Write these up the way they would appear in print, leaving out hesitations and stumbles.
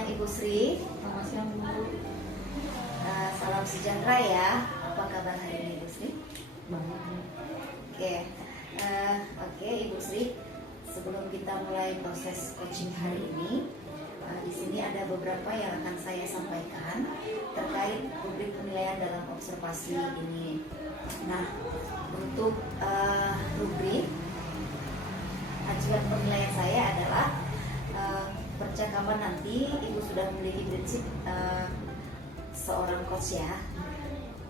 siang Ibu Sri. Selamat siang Bu. Salam sejahtera ya. Apa kabar hari ini Ibu Sri? Baik. Oke Ibu Sri. Sebelum kita mulai proses coaching hari ini, di sini ada beberapa yang akan saya sampaikan terkait rubrik penilaian dalam observasi ini. Nah, untuk rubrik acuan penilaian saya adalah percakapan nanti Ibu sudah memiliki prinsip seorang coach ya,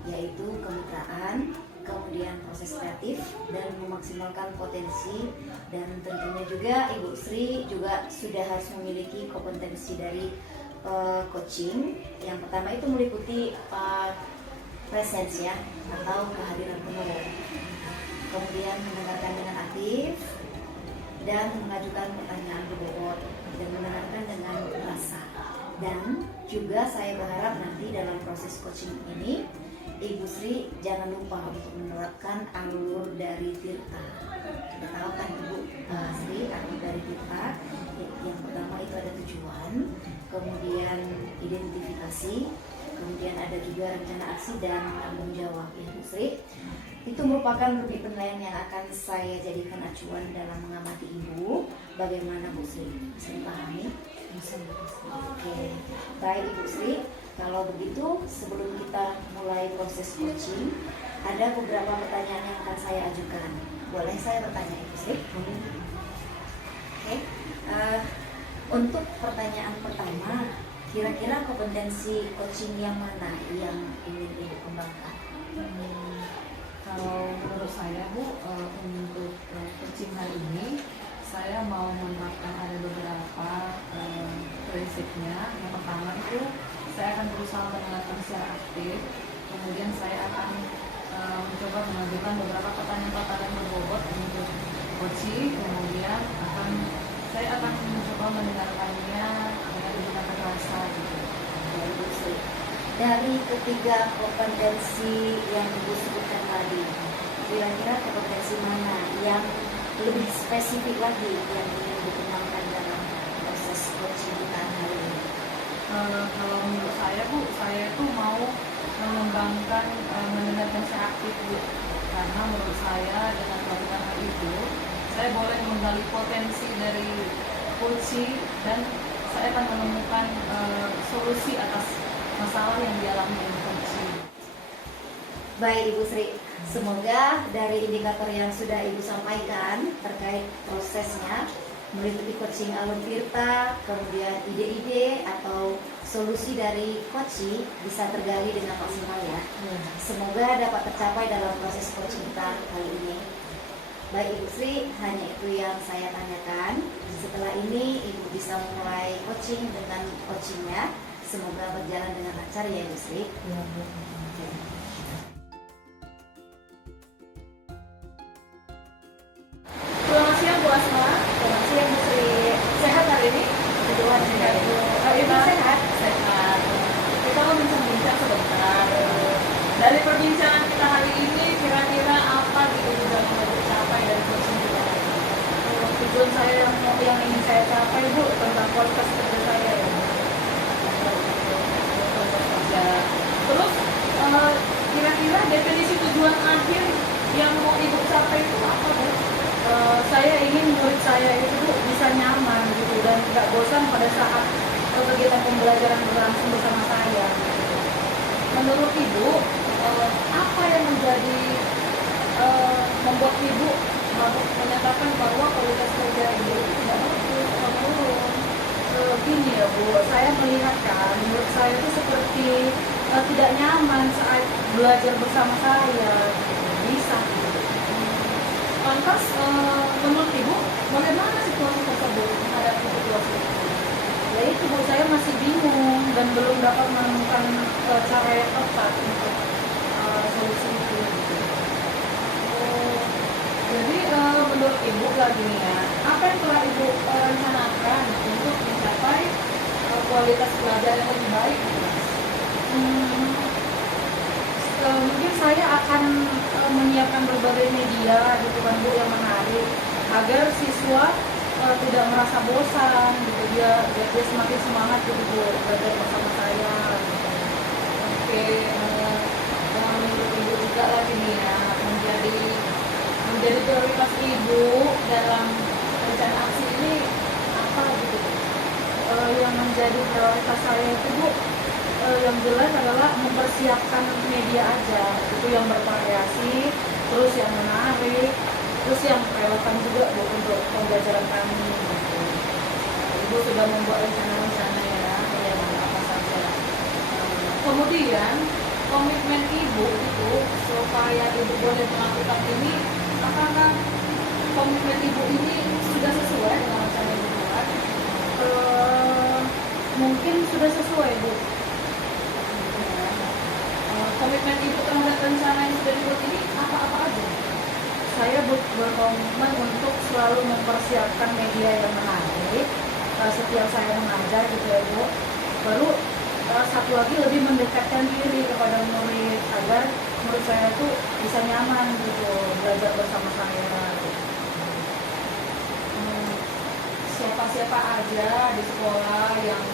yaitu kemitraan, kemudian proses kreatif dan memaksimalkan potensi, dan tentunya juga Ibu Sri juga sudah harus memiliki kompetensi dari coaching. Yang pertama itu meliputi presence ya, atau kehadiran penuh, kemudian mendengarkan dengan aktif dan mengajukan pertanyaan berbobot dan mendengarkan dengan rasa. Dan juga saya berharap nanti dalam proses coaching ini Ibu Sri jangan lupa untuk menerapkan alur dari Tirta. Kita tahu kan Ibu Sri, alur dari Tirta yang pertama itu ada tujuan, kemudian identifikasi, kemudian ada juga rencana aksi dan tanggung jawab ya Bu Sri. Itu merupakan rubrik penilaian yang akan saya jadikan acuan dalam mengamati Ibu. Bagaimana Bu Sri? Bisa dipahami? Bisa. Oke, baik Ibu Sri. Kalau begitu, sebelum kita mulai proses coaching, ada beberapa pertanyaan yang akan saya ajukan. Boleh saya bertanya Ibu Sri? Oke. Untuk pertanyaan pertama, kira-kira kompetensi coaching yang mana yang ingin Ibu kembangkan? Kalau menurut saya Bu, untuk coaching hari ini saya mau menerapkan ada beberapa prinsipnya. Yang pertama itu saya akan berusaha mendengarkan secara aktif. Kemudian saya akan mencoba mengajukan beberapa pertanyaan berbobot untuk coaching. Kemudian saya akan mencoba mendengarkannya dengan menggunakan rasa gitu. Dari ketiga kompetensi yang Ibu sebutkan tadi, kira-kira kompetensi mana yang lebih spesifik lagi yang ingin dikembangkan dalam proses coaching kita hari ini? Kalau menurut saya Bu, saya tuh mau mengembangkan mendengarkan secara aktif Bu, karena menurut saya dengan melakukan hal itu saya boleh menggali potensi dari coaching dan saya akan menemukan solusi atas masalah yang dialami oleh coaching. Baik Ibu Sri, semoga dari indikator yang sudah Ibu sampaikan terkait prosesnya meliputi coaching alur Tirta, kemudian ide-ide atau solusi dari coaching bisa tergali dengan maksimal ya. Semoga dapat tercapai dalam proses coaching kita kali ini. Baik Ibu Sri, hanya itu yang saya tanyakan. Setelah ini Ibu bisa mulai coaching dengan coachingnya. Semoga berjalan dengan lancar ya Ibu Sri. Ya, Bu. Selamat siang Bu Asma. Selamat siang Bu Sri. Sehat hari ini? Tuhan sehat Bu. Ibu sehat? Sehat. Kita mau bincang-bincang sebentar. Dari perbincangan kita hari ini, kira-kira apa gitu yang mau dicapai dari coaching kita? Tujuan saya yang ingin saya capai Bu tentang kualitas kerja saya ya. Terus kira-kira definisi tujuan akhir yang mau Ibu capai itu apa Bu? Saya ingin murid saya itu bisa nyaman gitu dan tidak bosan pada saat kegiatan pembelajaran berlangsung bersama saya. Menurut Ibu, apa yang menjadi membuat Ibu menyatakan bahwa kualitas kerja Ibu itu tidak bagus atau menurun? Gini ya Bu, saya melihat kan menurut saya itu seperti tidak nyaman saat belajar bersama saya, bisa. Lantas menurut Ibu, bagaimana situasi tersebut menghadapi situasi itu? Ya itu Bu, saya masih bingung dan belum dapat menemukan cara yang tepat untuk solusi itu. Gitu. Jadi menurut Ibu lagi nih ya, apa yang telah Ibu rencanakan untuk mencapai kualitas belajar yang lebih baik? Mungkin saya akan menyiapkan berbagai media gitu kan Bu yang menarik agar siswa tidak merasa bosan gitu, dia semakin semangat gitu Bu belajar bersama saya gitu. Oke, menurut Ibu juga lagi nih ya, menjadi prioritas Ibu dalam rencana aksi ini apa gitu? Yang menjadi prioritas saya itu Bu, yang jelas adalah mempersiapkan media aja, itu yang bervariasi, terus yang menarik, terus yang relevan juga Bu untuk pembelajaran kami gitu. Ibu sudah membuat rencana-rencana ya, yang apa saja. Kemudian komitmen Ibu itu supaya Ibu boleh melakukan ini, apakah komitmen Ibu ini sudah sesuai dengan rencana Ibu buat? Mungkin sudah sesuai Bu. Komitmen Ibu terhadap rencana yang sudah dibuat ini apa-apa aja? Saya berkomitmen untuk selalu mempersiapkan media yang menarik setiap saya mengajar gitu ya Bu. Baru satu lagi lebih mendekatkan diri kepada murid agar murid saya tuh bisa nyaman gitu belajar bersama saya. Siapa-siapa aja di sekolah yang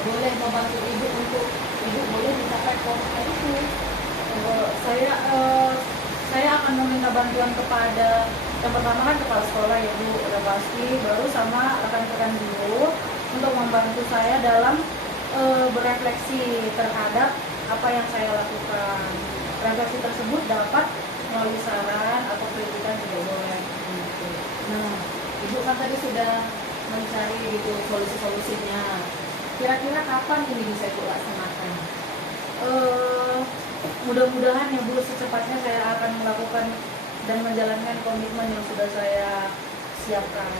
boleh membantu Ibu untuk Ibu boleh mencapai komitmen itu. Saya akan meminta bantuan kepada yang pertama kan kepala sekolah ya Bu, udah pasti, baru sama rekan-rekan guru untuk membantu saya dalam berefleksi terhadap apa yang saya lakukan. Refleksi tersebut dapat melalui saran atau kritikan juga boleh. Gitu. Nah, Ibu kan tadi sudah mencari gitu solusi-solusinya. Kira-kira kapan ini bisa Ibu laksanakan? Mudah-mudahan ya Bu, secepatnya saya akan melakukan dan menjalankan komitmen yang sudah saya siapkan.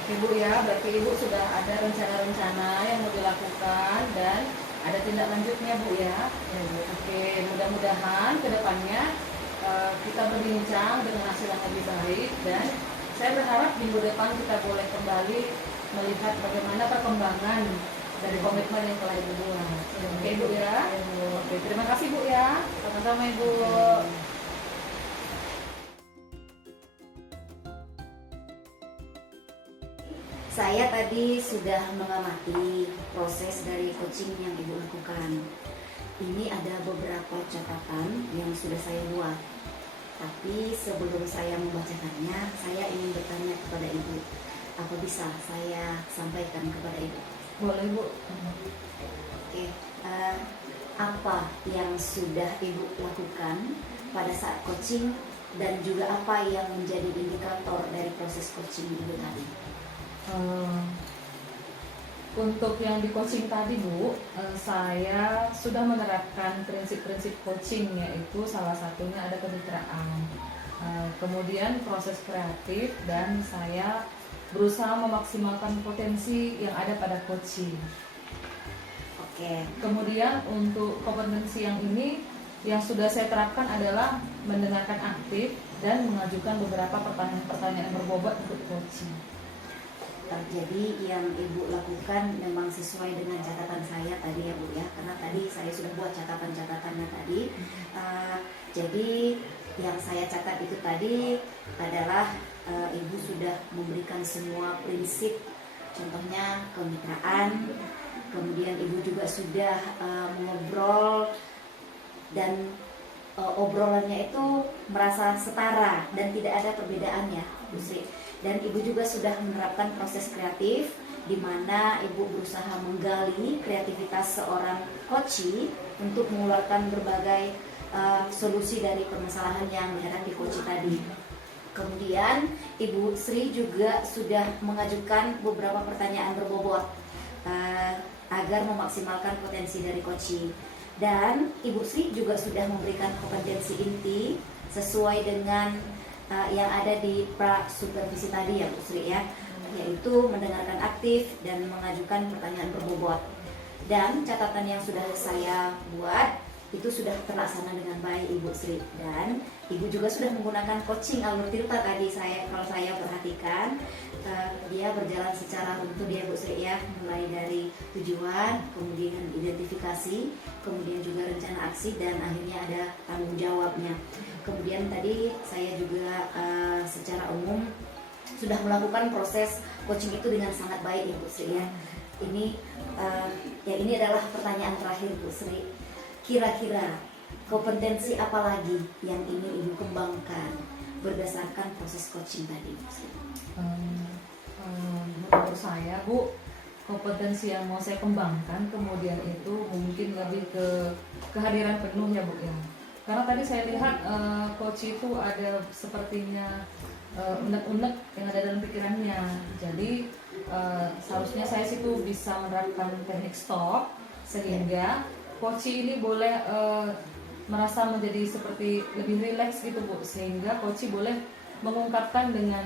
Oke Bu ya, berarti Ibu sudah ada rencana-rencana yang mau dilakukan dan ada tindak lanjutnya Bu ya. Oke, mudah-mudahan kedepannya kita berbincang dengan hasil yang lebih baik, dan saya berharap minggu depan kita boleh kembali melihat bagaimana perkembangan dari komitmen yang telah Ibu buat. Oke Bu ya. Oke, terima kasih Bu ya. Sama-sama Ibu. Saya tadi sudah mengamati proses dari coaching yang Ibu lakukan. Ini ada beberapa catatan yang sudah saya buat. Tapi sebelum saya membacakannya, saya ingin bertanya kepada Ibu. Apa bisa saya sampaikan kepada Ibu? Boleh Bu. Oke, apa yang sudah Ibu lakukan pada saat coaching dan juga apa yang menjadi indikator dari proses coaching Ibu tadi? Untuk yang di coaching tadi Bu, saya sudah menerapkan prinsip-prinsip coaching, yaitu salah satunya ada kemitraan, kemudian proses kreatif, dan saya berusaha memaksimalkan potensi yang ada pada coaching. Oke. Kemudian untuk kompetensi yang ini yang sudah saya terapkan adalah mendengarkan aktif dan mengajukan beberapa pertanyaan berbobot untuk coaching. Jadi yang Ibu lakukan memang sesuai dengan catatan saya tadi ya Bu ya, karena tadi saya sudah buat catatan-catatannya tadi. Jadi yang saya catat itu tadi adalah Ibu sudah memberikan semua prinsip, contohnya kemitraan, kemudian Ibu juga sudah mengobrol dan obrolannya itu merasa setara dan tidak ada perbedaannya Bu Sri. Dan Ibu juga sudah menerapkan proses kreatif di mana Ibu berusaha menggali kreativitas seorang coachee untuk mengeluarkan berbagai solusi dari permasalahan yang dihadapi coachee tadi. Kemudian Ibu Sri juga sudah mengajukan beberapa pertanyaan berbobot agar memaksimalkan potensi dari coachee. Dan Ibu Sri juga sudah memberikan kompetensi inti sesuai dengan yang ada di pra supervisi tadi ya Bu Sri ya, yaitu mendengarkan aktif dan mengajukan pertanyaan berbobot. Dan catatan yang sudah saya buat itu sudah terlaksana dengan baik Ibu Sri, dan Ibu juga sudah menggunakan coaching alur Tirta tadi. Kalau saya perhatikan dia berjalan secara runtun ya Bu Sri ya, mulai dari tujuan, kemudian identifikasi, kemudian juga rencana aksi, dan akhirnya ada tanggung jawabnya. Kemudian tadi saya juga secara umum sudah melakukan proses coaching itu dengan sangat baik Ibu Sri ya. Ini ini adalah pertanyaan terakhir Bu Sri. Kira-kira kompetensi apa lagi yang ingin Ibu kembangkan berdasarkan proses coaching tadi Bu Sri? Menurut saya Bu, kompetensi yang mau saya kembangkan kemudian itu mungkin lebih ke kehadiran penuh ya Bu ya. Karena tadi saya lihat coach itu ada sepertinya unek-unek yang ada dalam pikirannya. Jadi seharusnya saya situ bisa menerapkan teknik stop sehingga coach ini boleh merasa menjadi seperti lebih rileks gitu Bu, sehingga coach boleh mengungkapkan dengan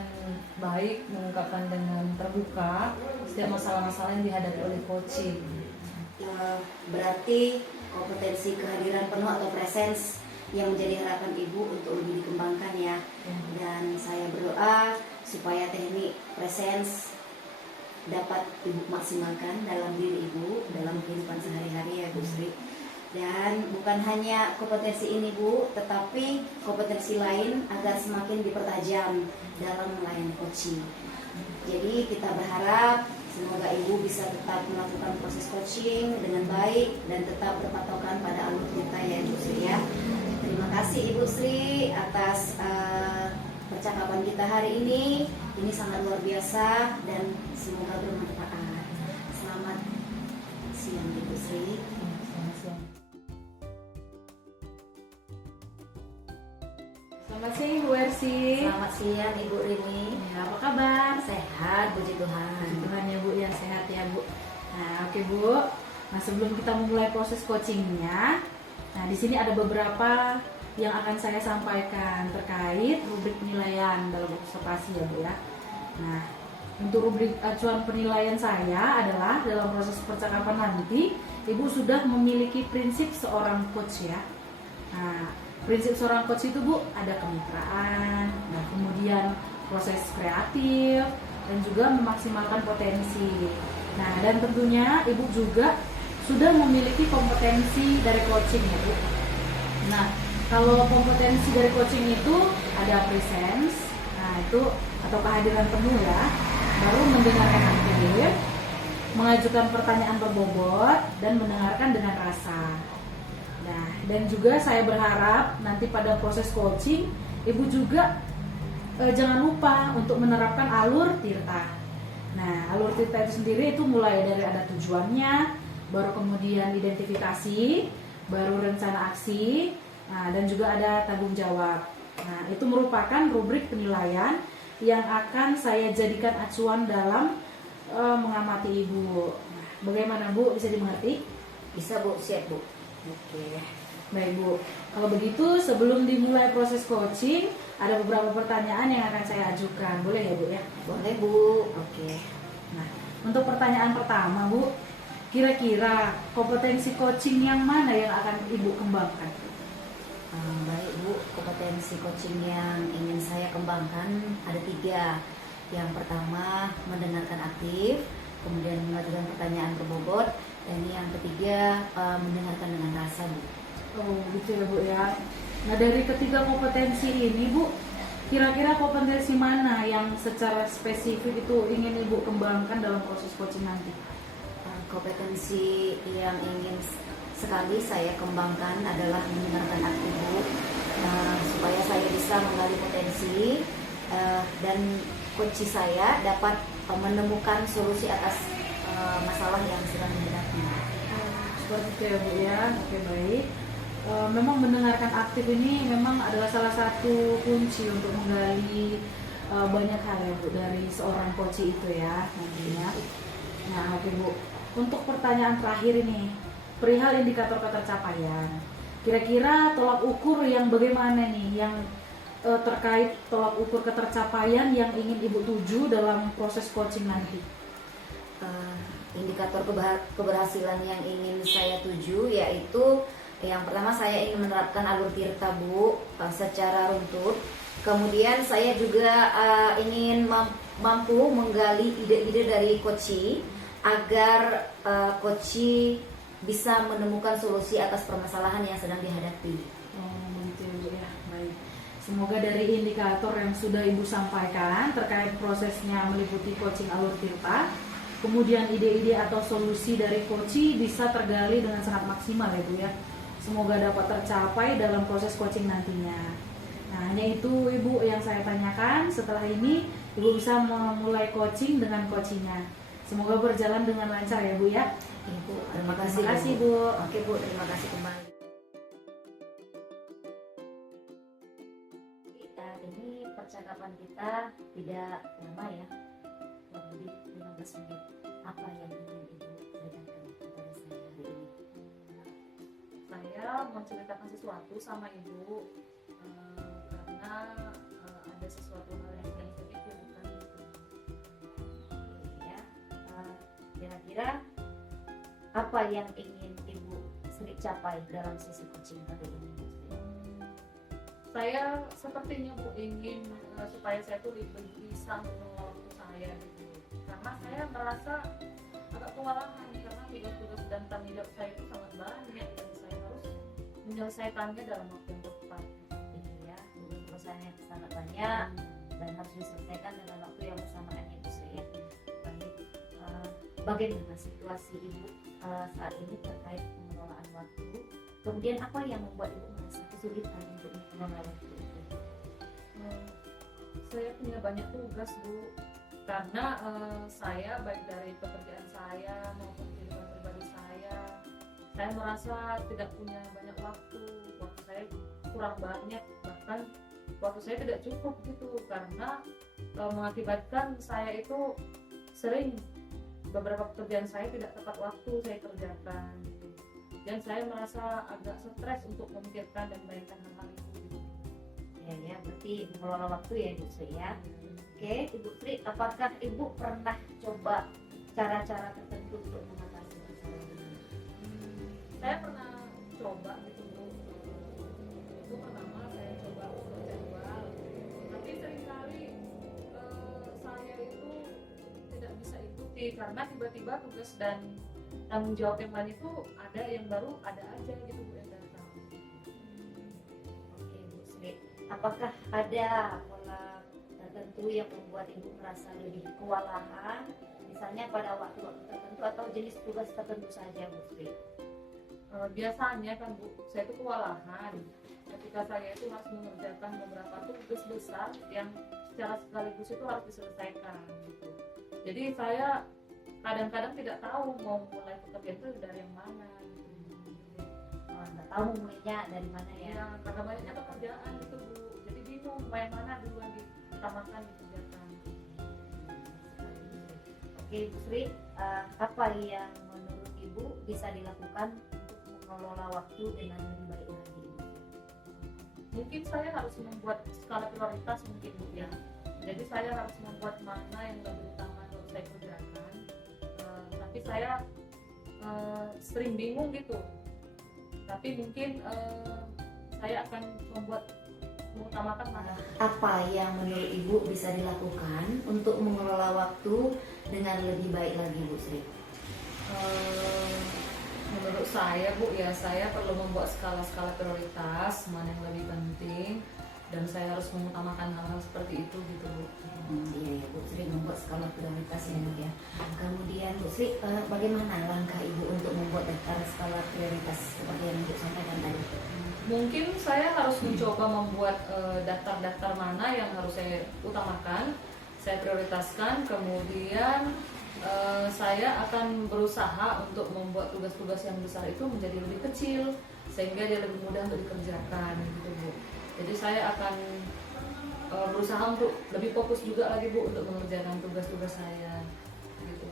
baik, mengungkapkan dengan terbuka setiap masalah-masalah yang dihadapi oleh coach. Berarti kompetensi kehadiran penuh atau presence yang menjadi harapan Ibu untuk lebih dikembangkan ya. Dan saya berdoa supaya teknik presence dapat Ibu maksimalkan dalam diri Ibu, dalam kehidupan sehari-hari ya Bu Sri. Dan bukan hanya kompetensi ini Bu, tetapi kompetensi lain agar semakin dipertajam dalam melayani coaching. Jadi kita berharap semoga Ibu bisa tetap melakukan proses coaching dengan baik dan tetap berpatokan pada alur kita ya Ibu Sri ya. Terima kasih Ibu Sri atas percakapan kita hari ini. Ini sangat luar biasa dan semoga bermanfaat. Selamat siang Ibu Sri. Selamat siang Ibu Ersi. Selamat siang Ibu Rini. Ya, apa kabar? Sehat puji Tuhan. Tuhan ya Bu, ya sehat ya Bu. Nah, oke Bu. Nah, sebelum kita memulai proses coachingnya, nah di sini ada beberapa yang akan saya sampaikan terkait rubrik penilaian dalam observasi ya Bu ya. Nah, untuk rubrik acuan penilaian saya adalah dalam proses percakapan nanti, Ibu sudah memiliki prinsip seorang coach ya. Nah, prinsip seorang coach itu Bu ada kemitraan, nah kemudian proses kreatif dan juga memaksimalkan potensi. Nah, dan tentunya Ibu juga sudah memiliki kompetensi dari coaching ya Bu. Nah, kalau kompetensi dari coaching itu ada presence, nah itu atau kehadiran penuh ya, baru mendengarkan aktif, mengajukan pertanyaan berbobot dan mendengarkan dengan rasa. Nah, dan juga saya berharap nanti pada proses coaching Ibu juga jangan lupa untuk menerapkan alur tirta. Nah, alur tirta itu sendiri itu mulai dari ada tujuannya, baru kemudian identifikasi, baru rencana aksi, nah, dan juga ada tanggung jawab. Nah, itu merupakan rubrik penilaian yang akan saya jadikan acuan dalam mengamati Ibu. Nah, bagaimana Bu, bisa dimengerti? Bisa Bu, siap Bu. Oke, baik Bu. Kalau begitu sebelum dimulai proses coaching, ada beberapa pertanyaan yang akan saya ajukan. Boleh ya Bu ya? Boleh Bu. Oke. Nah, untuk pertanyaan pertama Bu, kira-kira kompetensi coaching yang mana yang akan Ibu kembangkan? Baik Bu, kompetensi coaching yang ingin saya kembangkan ada 3. Yang pertama mendengarkan aktif, kemudian mengajukan pertanyaan berbobot, dan yang ketiga mendengarkan dengan rasa Bu. Oh gitu ya Bu ya. Nah, dari ketiga kompetensi ini Bu, kira-kira kompetensi mana yang secara spesifik itu ingin Ibu kembangkan dalam proses coaching nanti? Kompetensi yang ingin sekali saya kembangkan adalah mendengarkan aktif Bu, supaya saya bisa menggali potensi dan coach saya dapat menemukan solusi atas masalah yang sedang dihadapi. Seperti itu ya Bu ya. Oke, baik. Memang mendengarkan aktif ini memang adalah salah satu kunci untuk menggali banyak hal ya Bu dari seorang coach itu ya nantinya. Nah, oke Bu. Untuk pertanyaan terakhir ini, perihal indikator ketercapaian. Kira-kira tolak ukur yang bagaimana nih yang terkait tolak ukur ketercapaian yang ingin Ibu tuju dalam proses coaching nanti? Indikator keberhasilan yang ingin saya tuju yaitu yang pertama saya ingin menerapkan alur tirta Bu secara runtut. Kemudian saya juga ingin mampu menggali ide-ide dari coach agar coach bisa menemukan solusi atas permasalahan yang sedang dihadapi. Oh, begitu ya, baik. Semoga dari indikator yang sudah Ibu sampaikan terkait prosesnya meliputi coaching alur tirta, kemudian ide-ide atau solusi dari coaching bisa tergali dengan sangat maksimal ya Bu ya. Semoga dapat tercapai dalam proses coaching nantinya. Nah, hanya itu Ibu yang saya tanyakan. Setelah ini Ibu bisa memulai coaching dengan coachingnya. Semoga berjalan dengan lancar ya Bu ya. Ibu, terima kasih. Terima kasih Bu. Oke Bu, terima kasih kembali. Ini percakapan kita tidak lama ya, kurang lebih 15 menit. Apa yang ingin Ibu berikan kepada saya hari ini? Saya menceritakan sesuatu sama Ibu karena ada sesuatu hal yang ingin saya pikirkan gitu. Ya, kira-kira apa yang ingin Ibu Sri capai dalam sesi coaching hari ini? Saya sepertinya Bu ingin supaya saya tuh lebih bisa mengelola waktu saya gitu. Karena saya merasa agak kewalahan karena tugas-tugas dan tanggung jawab saya itu sangat banyak dan saya harus menyelesaikannya dalam waktu yang tepat. Ini ya, tugas-tugasnya sangat banyak dan harus diselesaikan dalam waktu yang bersamaan itu saya. Baik, bagaimana situasi Ibu saat ini terkait pengelolaan waktu? Kemudian apa yang membuat Ibu merasa kesulitan untuk mengelola waktu itu? Saya punya banyak tugas Bu, karena saya baik dari pekerjaan saya maupun kehidupan pribadi saya merasa tidak punya banyak waktu saya kurang banyak, bahkan waktu saya tidak cukup gitu, karena mengakibatkan saya itu sering beberapa pekerjaan saya tidak tepat waktu saya kerjakan gitu. Dan saya merasa agak stres untuk memikirkan dan membayangkan hal-hal itu gitu. Ya, berarti mengelola waktu ya Ibu Sri ya. Oke, Ibu Sri, apakah Ibu pernah coba cara-cara tertentu untuk mengatasi masalah ini? Saya pernah coba gitu Bu. Itu pertama saya coba untuk jadwal, tapi seringkali saya itu tidak bisa ikuti karena tiba-tiba tugas dan tanggung jawab yang lain itu ada yang baru ada aja gitu Bu yang datang. Oke Bu Sri, apakah ada pola tertentu yang membuat Ibu merasa lebih kewalahan, misalnya pada waktu-waktu tertentu atau jenis tugas tertentu saja Bu Sri? Biasanya kan Bu, saya itu kewalahan ketika saya itu harus mengerjakan beberapa tugas besar yang secara sekaligus itu harus diselesaikan gitu. Jadi saya kadang-kadang tidak tahu mau mulai pekerjaan itu dari yang mana gitu. Nggak tahu mulainya dari mana ya? Ya, karena banyaknya pekerjaan gitu Bu, jadi bingung yang mana dulu yang diutamakan dikerjakan. Oke Bu Sri, apa yang menurut Ibu bisa dilakukan untuk mengelola waktu dengan lebih baik lagi? Mungkin saya harus membuat skala prioritas mungkin Bu ya. Jadi saya harus membuat mana yang lebih utama untuk saya kerjakan. Tapi saya sering bingung gitu. Tapi mungkin saya akan mengutamakan mana. Apa yang menurut Ibu bisa dilakukan untuk mengelola waktu dengan lebih baik lagi Bu Sri? Menurut saya Bu ya, saya perlu membuat skala-skala prioritas mana yang lebih penting dan saya harus mengutamakan hal-hal seperti itu gitu Bu. Iya ya Bu Sri, membuat skala prioritas ya. Kemudian Bu Sri, bagaimana langkah Ibu untuk membuat daftar skala prioritas seperti yang Ibu sampaikan tadi? Mungkin saya harus mencoba membuat daftar-daftar mana yang harus saya utamakan, saya prioritaskan, kemudian saya akan berusaha untuk membuat tugas-tugas yang besar itu menjadi lebih kecil sehingga dia lebih mudah untuk dikerjakan gitu Bu. Jadi saya akan berusaha untuk lebih fokus juga lagi Bu untuk mengerjakan tugas-tugas saya gitu.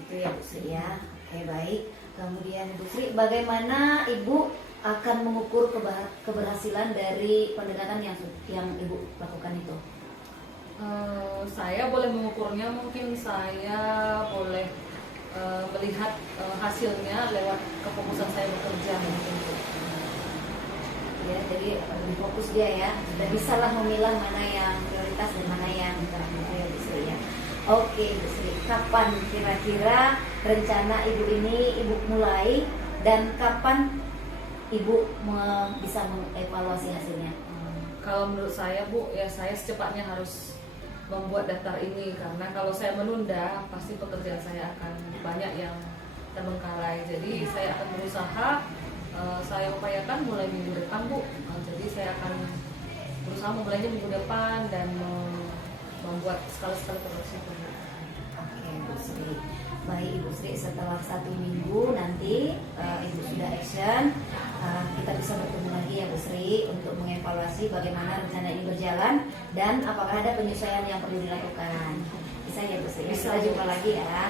Gitu ya Bu Sri ya. Oke baik. Kemudian Bu Sri, bagaimana Ibu akan mengukur keberhasilan dari pendekatan yang Ibu lakukan itu? Saya boleh mengukurnya, mungkin saya boleh melihat hasilnya lewat kefokusan saya bekerja mungkin. Ya, jadi lebih fokus dia ya. Sudah bisalah memilah mana yang prioritas dan mana yang enggak ya Bu Sri ya. Oke Bu Sri, kapan kira-kira rencana Ibu ini Ibu mulai dan kapan Ibu bisa mengevaluasi hasilnya? kalau menurut saya Bu, ya saya secepatnya harus membuat daftar ini, karena kalau saya menunda pasti pekerjaan saya akan banyak yang terbengkalai. Jadi saya akan berusaha, saya upayakan mulai minggu depan Bu. Jadi saya akan berusaha memulainya minggu depan dan membuat skala-skala produksi Bu. Oke, Bu Sri. Baik Ibu Sri, setelah 1 minggu nanti Ibu sudah action, kita bisa bertemu lagi ya Bu Sri untuk mengevaluasi bagaimana rencana ini berjalan dan apakah ada penyesuaian yang perlu dilakukan. Bisa ya Bu Sri? Bisa. Kita jumpa lagi ya.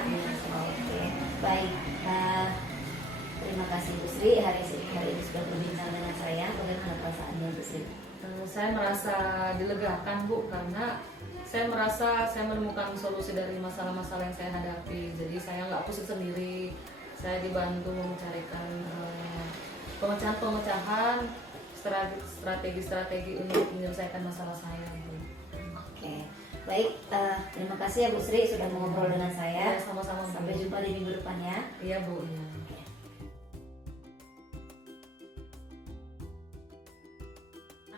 Oke, baik. Terima kasih Bu Sri hari ini sudah berbincang dengan saya. Bagaimana perasaannya Bu Sri? Saya merasa dilegakan Bu, karena saya merasa saya menemukan solusi dari masalah-masalah yang saya hadapi. Jadi saya nggak pusing sendiri, saya dibantu mencarikan pemecahan-pemecahan, strategi-strategi untuk menyelesaikan masalah saya Bu. Oke, baik. Terima kasih ya Bu Sri sudah mengobrol dengan saya. Ya, sama-sama Bu. Sampai jumpa di minggu depan ya. Iya Bu. Iya.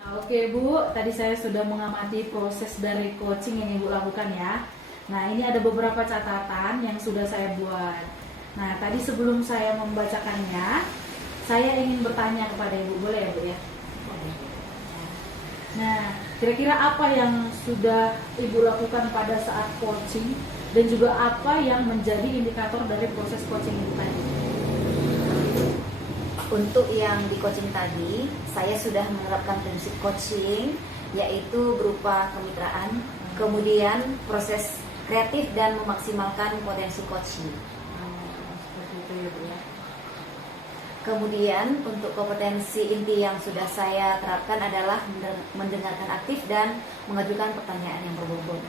Nah, oke Bu, tadi saya sudah mengamati proses dari coaching yang Ibu lakukan ya. Nah, ini ada beberapa catatan yang sudah saya buat. Nah, tadi sebelum saya membacakannya, saya ingin bertanya kepada Ibu, boleh ya Bu ya? Nah, kira-kira apa yang sudah Ibu lakukan pada saat coaching dan juga apa yang menjadi indikator dari proses coaching Ibu tadi? Untuk yang di coaching tadi, saya sudah menerapkan prinsip coaching, yaitu berupa kemitraan, kemudian proses kreatif dan memaksimalkan potensi coaching. Seperti itu ya Bu ya. Kemudian untuk kompetensi inti yang sudah saya terapkan adalah mendengarkan aktif dan mengajukan pertanyaan yang berbobot.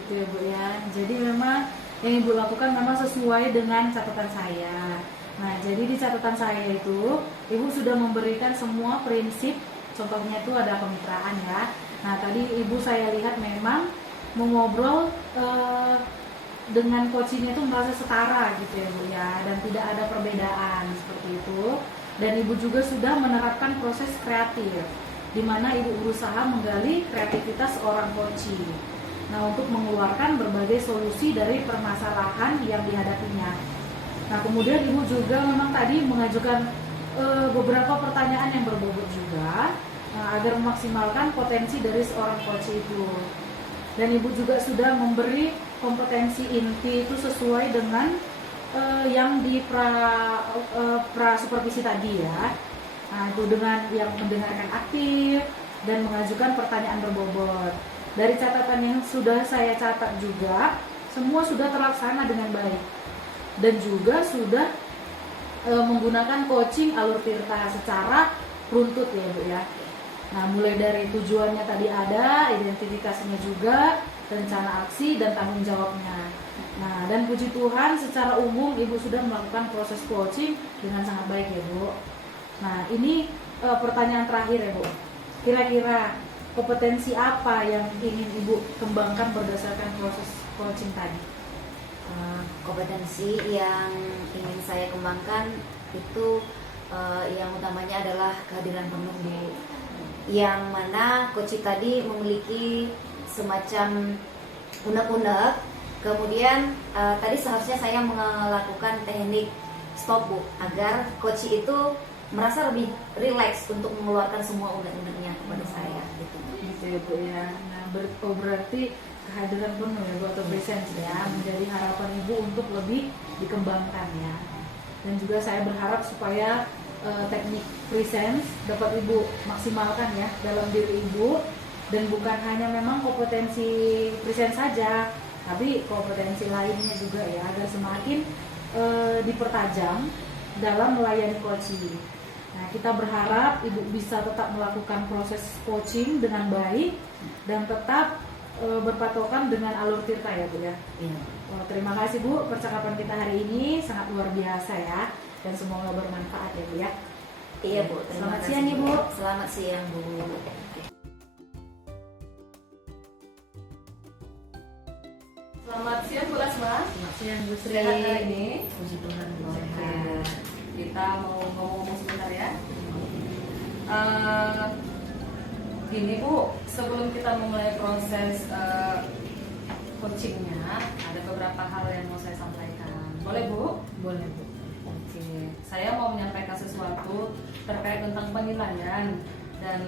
Gitu ya Bu ya. Jadi memang yang Ibu lakukan memang sesuai dengan catatan saya. Nah, jadi di catatan saya itu Ibu sudah memberikan semua prinsip, contohnya itu ada kemitraan ya. Nah, tadi Ibu saya lihat memang mengobrol dengan coachingnya itu merasa setara gitu ya Bu ya, dan tidak ada perbedaan seperti itu. Dan Ibu juga sudah menerapkan proses kreatif, di mana Ibu berusaha menggali kreativitas seorang coaching. Nah, untuk mengeluarkan berbagai solusi dari permasalahan yang dihadapinya. Nah, kemudian Ibu juga memang tadi mengajukan beberapa pertanyaan yang berbobot juga agar memaksimalkan potensi dari seorang coach itu. Dan Ibu juga sudah memberi kompetensi inti itu sesuai dengan yang di pra supervisi tadi ya. Nah, itu dengan yang mendengarkan aktif dan mengajukan pertanyaan berbobot. Dari catatan yang sudah saya catat juga, semua sudah terlaksana dengan baik. Dan juga sudah menggunakan coaching alur tirta secara runtut ya Bu ya. Nah, mulai dari tujuannya tadi ada, identifikasinya juga, rencana aksi dan tanggung jawabnya. Nah, dan puji Tuhan secara umum Ibu sudah melakukan proses coaching dengan sangat baik ya Bu. Nah, ini pertanyaan terakhir ya Bu. Kira-kira kompetensi apa yang ingin Ibu kembangkan berdasarkan proses coaching tadi? Kompetensi yang ingin saya kembangkan itu yang utamanya adalah kehadiran penuh Bu, yang mana coach tadi memiliki semacam unek-unek. Kemudian tadi seharusnya saya melakukan teknik stop Bu, agar coach itu merasa lebih rileks untuk mengeluarkan semua unek-uneknya kepada saya gitu. Gitu ya Bu ya. Nah, berarti kehadiran penuh ya Bu, atau presence ya, menjadi harapan Ibu untuk lebih dikembangkan ya. Dan juga saya berharap supaya teknik presence dapat Ibu maksimalkan ya dalam diri Ibu, dan bukan hanya memang kompetensi presence saja, tapi kompetensi lainnya juga ya, agar semakin dipertajam dalam melayani coaching. Nah, kita berharap Ibu bisa tetap melakukan proses coaching dengan baik dan tetap berpatokan dengan alur tirta ya Bu ya. Iya. Terima kasih Bu, percakapan kita hari ini sangat luar biasa ya, dan semoga bermanfaat ya Bu ya. Iya Bu, terima Selamat kasih, siang Ibu. Selamat siang Bu. Selamat siang Bu Lasma. Selamat siang Bu Sri. Sehat hari ini? Puji Tuhan Bu. Sehat. Kita mau ngomong sebentar ya. Gini Bu, sebelum kita memulai proses coachingnya, ada beberapa hal yang mau saya sampaikan. Boleh Bu? Boleh Bu. Oke, saya mau menyampaikan sesuatu terkait tentang penilaian dan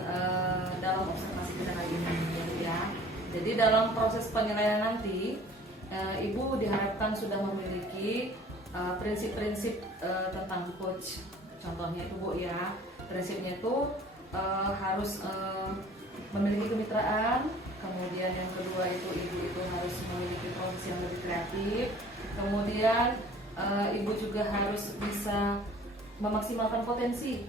dalam observasi kita kali ini ya. Jadi dalam proses penilaian nanti, Ibu diharapkan sudah memiliki prinsip-prinsip tentang coach. Contohnya itu Bu ya, prinsipnya itu harus memiliki kemitraan. Kemudian yang kedua itu ibu itu harus memiliki profesi yang lebih kreatif. Kemudian ibu juga harus bisa memaksimalkan potensi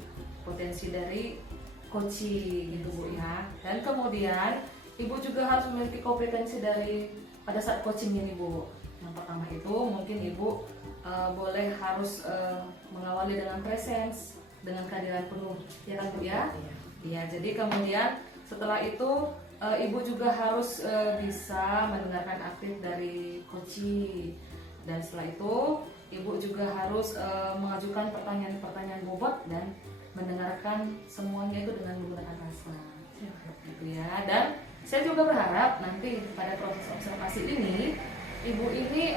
dari coaching gitu Bu ya. Dan kemudian ibu juga harus memiliki kompetensi dari pada saat coaching ini Bu. Yang pertama itu mungkin ibu boleh harus mengawali dengan presence, dengan kehadiran penuh, ya kan Bu ya? Iya, jadi kemudian setelah itu ibu juga harus bisa mendengarkan aktif dari coaching. Dan setelah itu ibu juga harus mengajukan pertanyaan-pertanyaan bobot dan mendengarkan semuanya itu dengan menggunakan rasa. Gitu ya. Dan saya juga berharap nanti pada proses observasi ini ibu ini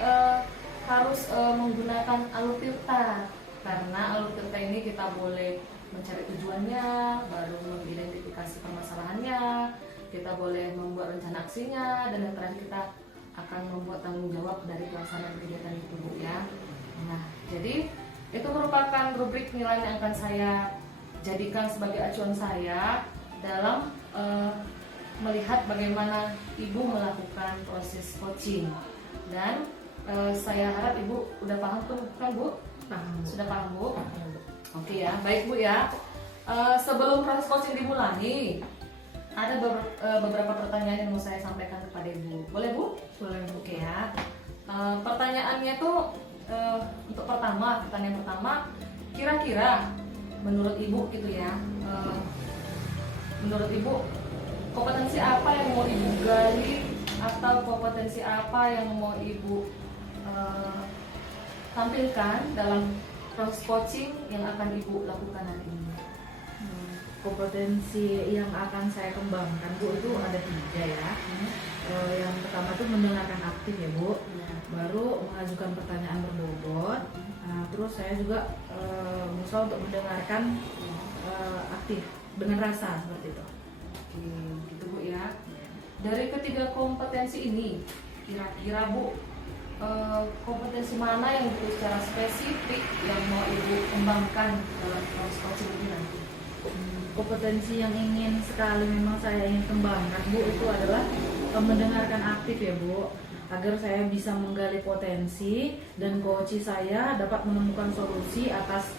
harus menggunakan alur tirta, karena alur tirta ini kita boleh mencari tujuannya, baru mengidentifikasi permasalahannya, kita boleh membuat rencana aksinya, dan yang terakhir kita akan membuat tanggung jawab dari pelaksanaan kegiatan itu Bu ya. Nah, jadi itu merupakan rubrik nilai yang akan saya jadikan sebagai acuan saya dalam melihat bagaimana ibu melakukan proses coaching. Dan saya harap ibu udah paham tuh kan Bu? Paham. Sudah paham Bu? Oke ya, baik Bu ya. Sebelum proses coaching dimulai, ada beberapa pertanyaan yang mau saya sampaikan kepada Ibu. Boleh Bu? Boleh Bu. Oke ya. Pertanyaannya tuh untuk pertanyaan pertama, kira-kira menurut Ibu gitu ya, menurut Ibu kompetensi apa yang mau Ibu gali atau kompetensi apa yang mau Ibu tampilkan dalam proses coaching yang akan Ibu lakukan hari ini? Kompetensi yang akan saya kembangkan Bu itu ada 3 ya. Yang pertama itu mendengarkan aktif ya Bu, baru mengajukan pertanyaan berbobot. Nah, terus saya juga berusaha untuk mendengarkan aktif dengan rasa seperti itu. Oke, gitu Bu ya. Dari ketiga kompetensi ini, kira-kira Bu kompetensi mana yang Bu secara spesifik yang mau Ibu kembangkan dalam proses coaching ini nanti? Kompetensi yang ingin sekali memang saya ingin kembangkan Bu itu adalah mendengarkan aktif ya Bu, agar saya bisa menggali potensi dan coach saya dapat menemukan solusi atas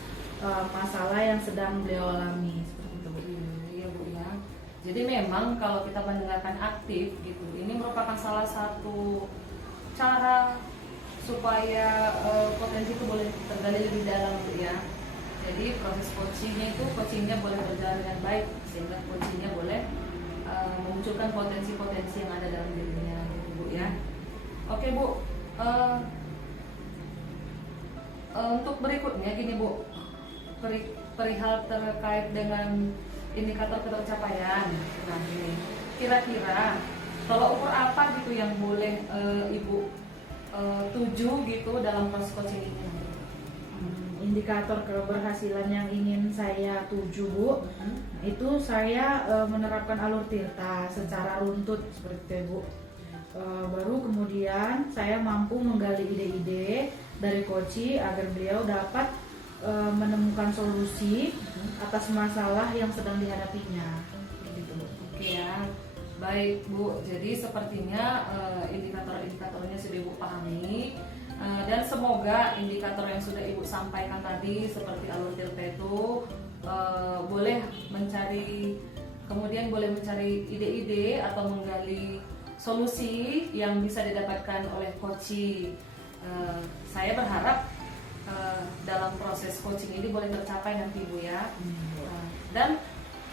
masalah yang sedang beliau alami seperti itu Bu. Iya Bu ya. Jadi memang kalau kita mendengarkan aktif gitu, ini merupakan salah satu cara supaya potensi itu boleh tergali lebih dalam Bu ya. Jadi proses coachingnya boleh berjalan dengan baik, sehingga coachingnya boleh memunculkan potensi-potensi yang ada dalam dirinya gitu Bu ya. Oke Bu, untuk berikutnya gini Bu, perihal terkait dengan indikator pencapaian. Nah ini kira-kira kalau ukur apa gitu yang boleh Ibu tuju gitu dalam proses coaching ini? Indikator keberhasilan yang ingin saya tuju Bu, itu saya menerapkan alur tirta secara runtut seperti itu Bu. Baru kemudian saya mampu menggali ide-ide dari coach agar beliau dapat menemukan solusi atas masalah yang sedang dihadapinya. Gitu Bu. Oke ya, baik Bu. Jadi sepertinya indikator-indikatornya sudah Ibu pahami. Dan semoga indikator yang sudah Ibu sampaikan tadi seperti alur tirta itu boleh mencari ide-ide atau menggali solusi yang bisa didapatkan oleh coaching. Saya berharap dalam proses coaching ini boleh tercapai nanti Bu ya. Dan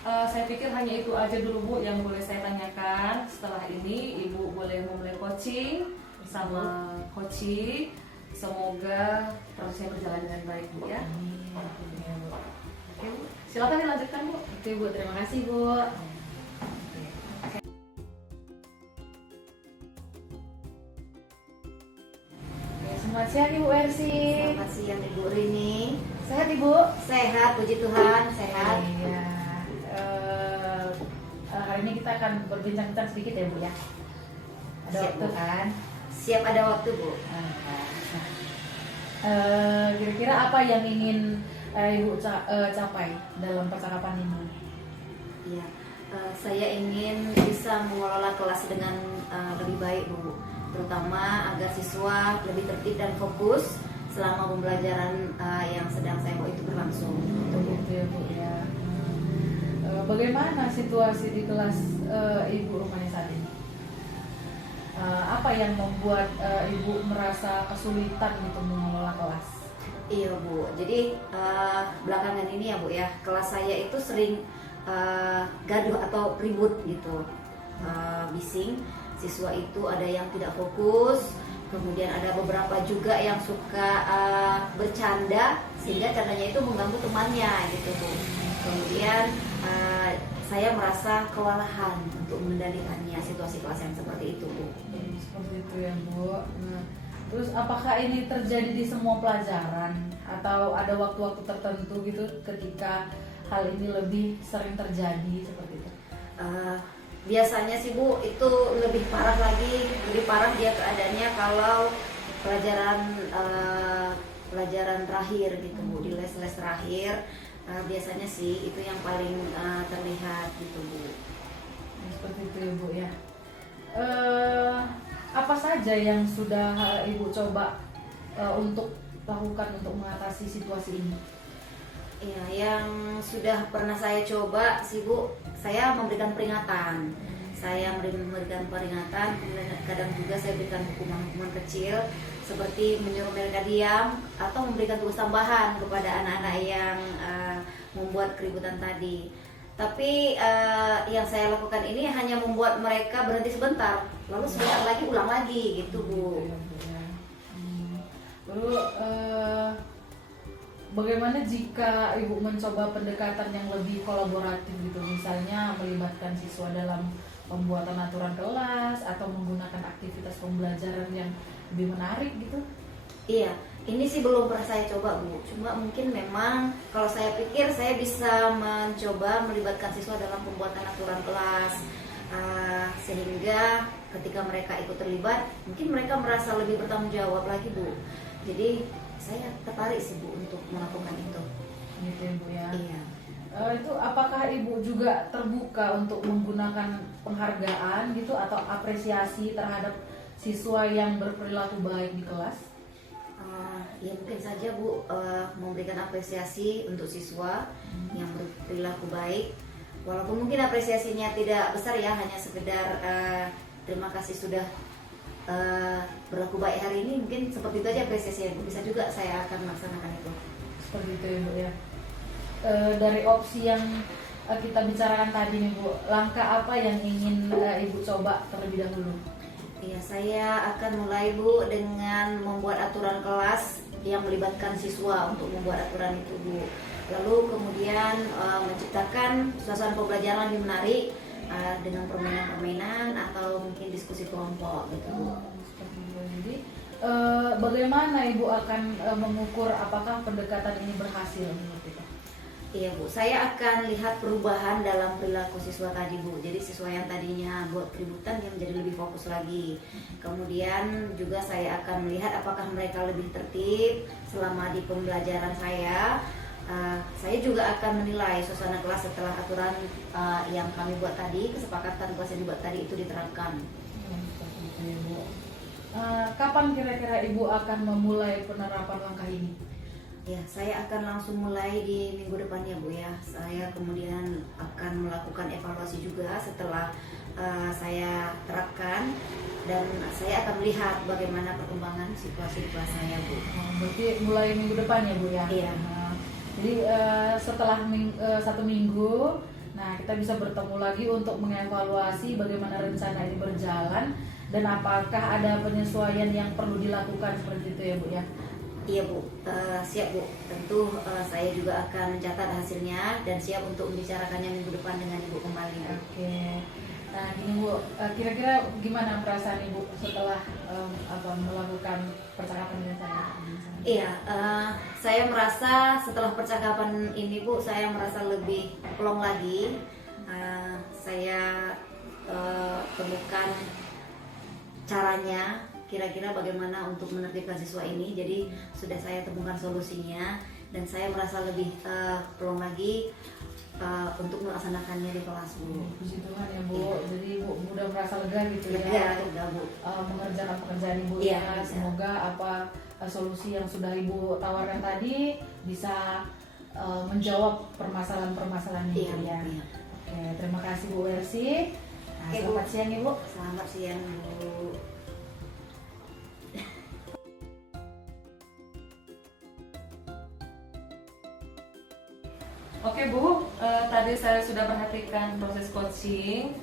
saya pikir hanya itu aja dulu Bu yang boleh saya tanyakan. Setelah ini Ibu boleh memulai coaching sama coaching. Semoga prosesnya berjalan dengan baik Bu ya. Oke Bu, silakan dilanjutkan Bu. Oke Bu, terima kasih Bu. siang Ibu Ersi. Selamat siang Ibu Rini. Sehat Ibu? Sehat, puji Tuhan, sehat. Iya. Hari ini kita akan berbincang-bincang sedikit ya Bu ya. Ada Siap, waktu Bu. kan? Siap ada waktu Bu. Kira-kira apa yang ingin Ibu capai dalam percakapan ini? Iya, saya ingin bisa mengelola kelas dengan lebih baik Bu, terutama agar siswa lebih tertib dan fokus selama pembelajaran yang sedang saya bawa itu berlangsung. Gitu, Bu. Begitu ya Bu ya. Bagaimana situasi di kelas Ibu Rumani saat ini? Apa yang membuat Ibu merasa kesulitan gitu mengelola kelas? Iya Bu, jadi belakangan ini ya Bu ya, kelas saya itu sering gaduh atau ribut gitu, bising. Siswa itu ada yang tidak fokus, kemudian ada beberapa juga yang suka bercanda sehingga candanya itu mengganggu temannya gitu Bu. Kemudian saya merasa kewalahan untuk mengendalikannya situasi kelas yang seperti itu Bu. Seperti itu ya Bu. Nah, terus apakah ini terjadi di semua pelajaran atau ada waktu-waktu tertentu gitu ketika hal ini lebih sering terjadi seperti itu? Biasanya sih Bu itu lebih parah lagi, lebih parah dia keadaannya kalau pelajaran terakhir gitu Bu, di les-les terakhir. Biasanya sih itu yang paling terlihat gitu Bu. Seperti itu ya Bu ya. Apa saja yang sudah Ibu coba untuk lakukan untuk mengatasi situasi ini? Ya, yang sudah pernah saya coba sih Bu, saya memberikan peringatan. Saya memberikan peringatan, kemudian kadang juga saya berikan hukuman-hukuman kecil seperti menyuruh mereka diam atau memberikan tugas tambahan kepada anak-anak yang membuat keributan tadi. Tapi yang saya lakukan ini hanya membuat mereka berhenti sebentar, lalu sebentar lagi ulang lagi gitu Bu. Lalu bagaimana jika Ibu mencoba pendekatan yang lebih kolaboratif gitu, misalnya melibatkan siswa dalam pembuatan aturan kelas atau menggunakan aktivitas pembelajaran yang lebih menarik gitu? Iya, ini sih belum pernah saya coba Bu. Cuma mungkin memang kalau saya pikir saya bisa mencoba melibatkan siswa dalam pembuatan aturan kelas, sehingga ketika mereka ikut terlibat, mungkin mereka merasa lebih bertanggung jawab lagi Bu. Jadi saya tertarik sih Bu untuk melakukan itu. Gitu ya Bu ya. Iya. Itu apakah Ibu juga terbuka untuk menggunakan penghargaan gitu atau apresiasi terhadap siswa yang berperilaku baik di kelas? Ya mungkin saja Bu, memberikan apresiasi untuk siswa yang berperilaku baik. Walaupun mungkin apresiasinya tidak besar ya, hanya sekedar terima kasih sudah berlaku baik hari ini, mungkin seperti itu aja apresiasinya Bu. Bisa juga saya akan melaksanakan itu. Seperti itu ya Bu ya. Dari opsi yang kita bicarakan tadi nih Bu, langkah apa yang ingin Ibu coba terlebih dahulu? Ya, saya akan mulai Bu dengan membuat aturan kelas yang melibatkan siswa untuk membuat aturan itu Bu. Lalu kemudian menciptakan suasana pembelajaran lebih menarik dengan permainan-permainan atau mungkin diskusi kelompok gitu Bu. Seperti itu. Jadi bagaimana Ibu akan mengukur apakah pendekatan ini berhasil menurut kita? Iya Bu, saya akan lihat perubahan dalam perilaku siswa tadi Bu. Jadi siswa yang tadinya buat keributan dia menjadi lebih fokus lagi. Kemudian juga saya akan melihat apakah mereka lebih tertib selama di pembelajaran saya. Saya juga akan menilai suasana kelas setelah aturan yang kami buat tadi, kesepakatan kelas yang dibuat tadi itu diterapkan. Seperti itu ya Bu. Kapan kira-kira Ibu akan memulai penerapan langkah ini? Ya, saya akan langsung mulai di minggu depan ya Bu ya. Saya kemudian akan melakukan evaluasi juga setelah saya terapkan, dan saya akan melihat bagaimana perkembangan situasi di kelas saya Bu. Berarti mulai minggu depan ya Bu ya? Iya. Jadi setelah 1 minggu, nah kita bisa bertemu lagi untuk mengevaluasi bagaimana rencana ini berjalan dan apakah ada penyesuaian yang perlu dilakukan seperti itu ya Bu ya? Iya Bu, siap Bu. Tentu saya juga akan mencatat hasilnya dan siap untuk membicarakannya minggu depan dengan Ibu kembali. Oke. Nah, gini Bu, kira-kira gimana perasaan Ibu setelah melakukan percakapan dengan saya? Iya, saya merasa setelah percakapan ini Bu, saya merasa lebih plong lagi. Saya temukan caranya, kira-kira bagaimana untuk menertibkan siswa ini. Jadi sudah saya temukan solusinya dan saya merasa lebih plong lagi untuk melaksanakannya di kelas Bu. Puji Tuhan ya Bu, Iya. jadi Bu mudah merasa lega gitu Lega, ya lega, Bu. mengerjakan pekerjaan Ibu Iya, ya. bisa. Semoga solusi yang sudah Ibu tawarkan tadi bisa menjawab permasalahan-permasalahan Ibu Iya, ya. iya. Oke, terima kasih Bu Wersi. Nah, Oke, Bu. selamat siang Ibu. Selamat siang Bu. Oke Bu, tadi saya sudah perhatikan proses coaching,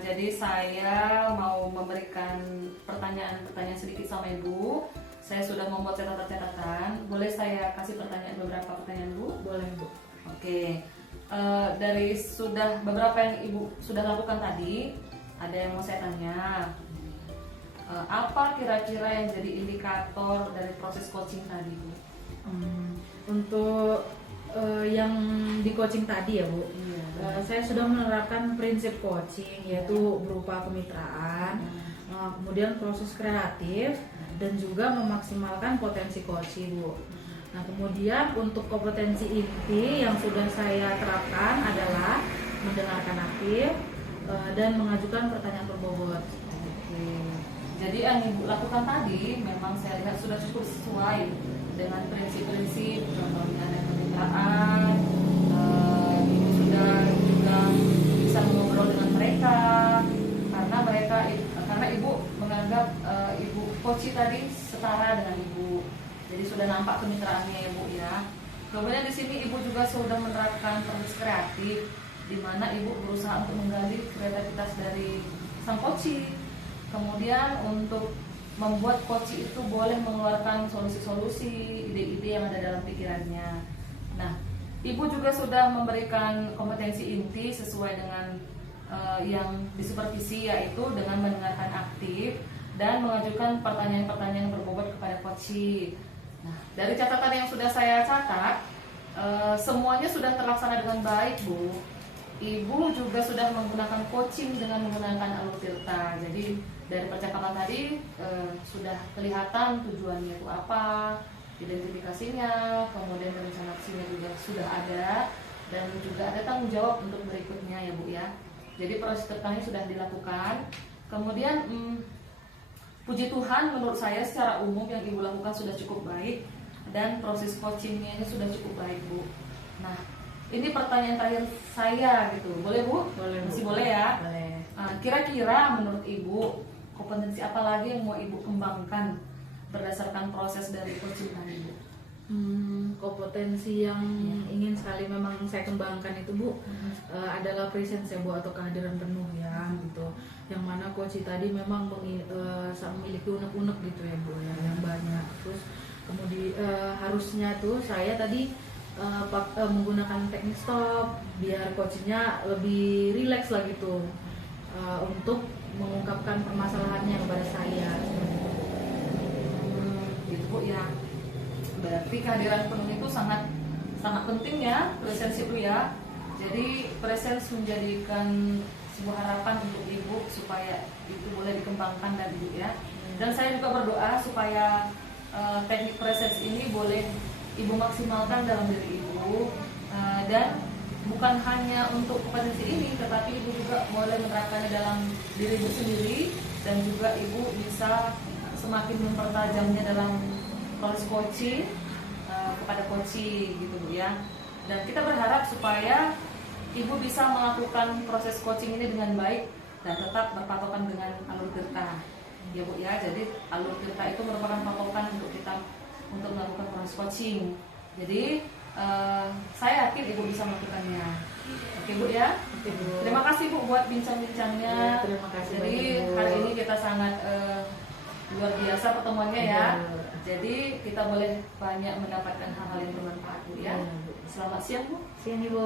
jadi saya mau memberikan pertanyaan-pertanyaan sedikit sama Ibu. Saya sudah membuat catatan-catatan. Boleh saya kasih beberapa pertanyaan Bu? Boleh Bu. Oke, dari sudah beberapa yang Ibu sudah lakukan tadi, ada yang mau saya tanya. Apa kira-kira yang jadi indikator dari proses coaching tadi Bu? Untuk yang di coaching tadi ya Bu, saya sudah menerapkan prinsip coaching yaitu berupa kemitraan, kemudian proses kreatif dan juga memaksimalkan potensi coaching Bu. Nah kemudian untuk kompetensi inti yang sudah saya terapkan adalah mendengarkan aktif dan mengajukan pertanyaan berbobot. Oke. Jadi yang Ibu lakukan tadi memang saya lihat sudah cukup sesuai dengan prinsip-prinsip, contohnya ada kemitraan, Ibu sudah juga bisa mengobrol dengan mereka karena Ibu menganggap Ibu coach tadi setara dengan Ibu. Jadi sudah nampak kemitraannya ya Bu ya. Kemudian di sini Ibu juga sudah menerapkan proses kreatif, di mana Ibu berusaha untuk menggali kreativitas dari sang coach. Kemudian untuk membuat coach itu boleh mengeluarkan solusi-solusi, ide-ide yang ada dalam pikirannya. Nah, Ibu juga sudah memberikan kompetensi inti sesuai dengan yang disupervisi, yaitu dengan mendengarkan aktif dan mengajukan pertanyaan-pertanyaan berbobot kepada coach. Nah, dari catatan yang sudah saya catat, semuanya sudah terlaksana dengan baik Bu. Ibu juga sudah menggunakan coaching dengan menggunakan alur tirta. Jadi dari percakapan tadi sudah kelihatan tujuannya itu apa, identifikasinya, kemudian rencana aksinya juga sudah ada, dan juga ada tanggung jawab untuk berikutnya ya Bu ya. Jadi proses tirtanya sudah dilakukan. Kemudian puji Tuhan menurut saya secara umum yang Ibu lakukan sudah cukup baik dan proses coachingnya ini sudah cukup baik Bu. Nah, ini pertanyaan terakhir saya gitu, boleh Bu? Boleh, Bu. Masih boleh ya? Boleh. Kira-kira menurut Ibu kompetensi apa lagi yang mau Ibu kembangkan berdasarkan proses dari coaching tadi Bu? Kompetensi yang ingin sekali memang saya kembangkan itu Bu adalah presence ya Bu, atau kehadiran penuh ya gitu. Yang mana coach tadi memang memiliki unek-unek gitu ya Bu ya, yang banyak. Terus kemudian harusnya tuh saya tadi menggunakan teknik stop biar coachnya lebih rileks lah gitu untuk mengungkapkan permasalahannya kepada saya. Gitu Bu ya. Berarti kehadiran penuh itu sangat penting ya, presence itu ya. Jadi presence menjadikan sebuah harapan untuk Ibu supaya itu boleh dikembangkan dan Ibu ya. Dan saya juga berdoa supaya teknik presence ini boleh Ibu maksimalkan dalam diri Ibu, dan bukan hanya untuk kompetensi ini, tetapi Ibu juga boleh menerapkannya dalam diri Ibu sendiri, dan juga Ibu bisa semakin mempertajamnya dalam proses coaching kepada coaching gitu Bu ya. Dan kita berharap supaya Ibu bisa melakukan proses coaching ini dengan baik dan tetap berpatokan dengan alur tirta ya Bu ya. Jadi alur tirta itu merupakan patokan untuk kita untuk melakukan proses coaching. Jadi saya yakin Ibu bisa melakukannya. Oke Bu ya. Oke, Bu. Terima kasih Bu buat bincang-bincangnya. Ya, terima kasih Jadi banyak, Bu. hari ini kita sangat luar biasa pertemuannya ya. Iya. Jadi kita boleh banyak mendapatkan hal-hal yang bermanfaat Bu ya. Iya, Bu. Selamat siang Bu. Sini Bu.